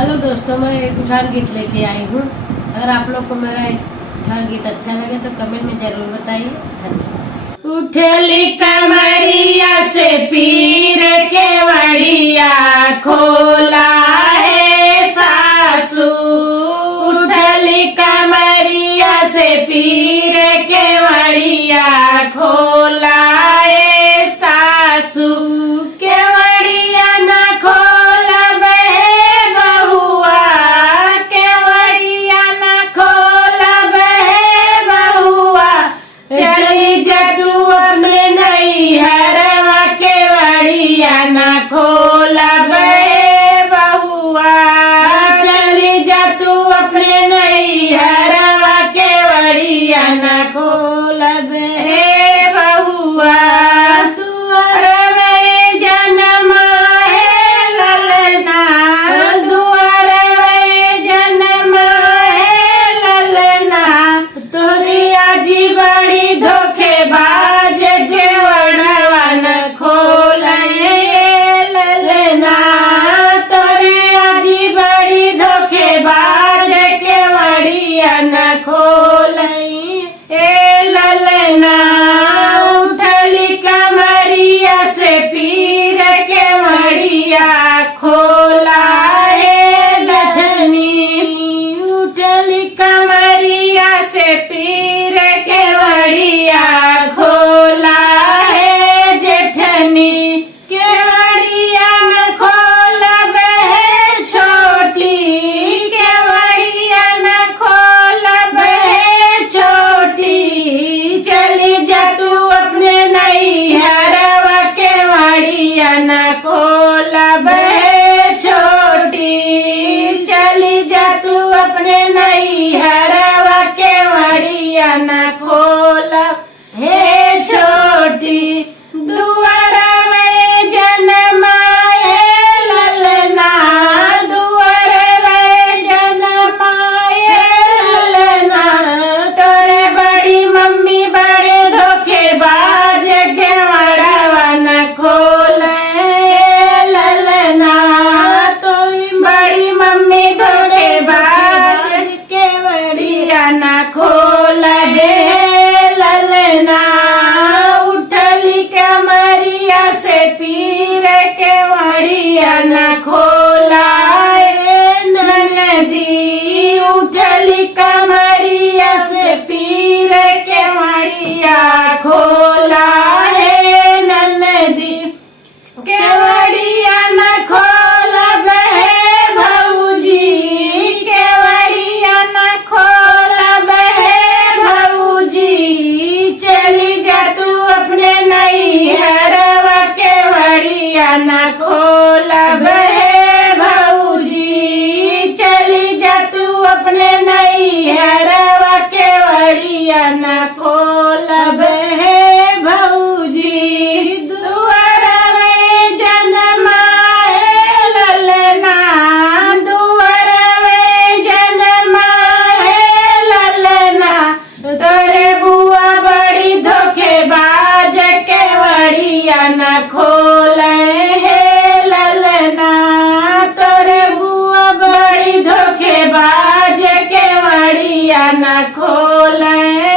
Hello दोस्तों, मैं एक उठान गीत लेके आई हूँ। अगर आप लोग को मेरा एक उठान गीत अच्छा लगे तो कमेंट में जरूर बताइए। धन्यवाद। उठली कमरिया से पीर के वड़िया खोला है सासू। उठली कमरिया से पीर के वड़िया खोला है सासू। केवड़िया न खोला बे बहुआ, चली जा तू अपने नैहरवा के वड़िया न खोला बे बहुआ। दुआर वे जन्म है ललना, दुआर वे जन्म है ललना। तोरी आजी बड़ी धोखेबाज घेवड़वा न खोला न खोलई ए ललना। उठली कमरिया से पीर के वड़िया खोला है लठनी। उठली कमरिया से पीर के वड़िया खोला है जेठनी। केवड़िया न खोला बे छोटी, केवड़िया न न खोला बे छोटी। चली जा तू अपने नैहरवा के वड़िया न खोला हे छोटी। दुआर वे जन्म है ललना, दुआर वे जन्म है ललना। तोरे बड़ी मम्मी बड़े धोखेबाज घेवड़वा न खोला न खोला दे ललना। उठली कमरिया से पीर के वड़िया न खोला ननदी। उठली कमरिया से पीर के वड़िया खोला है ननदी। केवड़िया न खोला बे भौजी, केवड़िया न खोला बे भौजी। चली जा तू अपने नैहरवा के वड़िया न खोला बे भौजी। चली जा तू अपने नैहरवा के वड़िया न खोला बे भौजी। दुआर वे जन्म है ललना, दुआर वे जन्म है ललना। तोरे बुआ बड़ी धोखेबाज के वड़िया न खोले है ललना। तोरे बुआ बड़ी धोखेबाज के वड़िया न खोले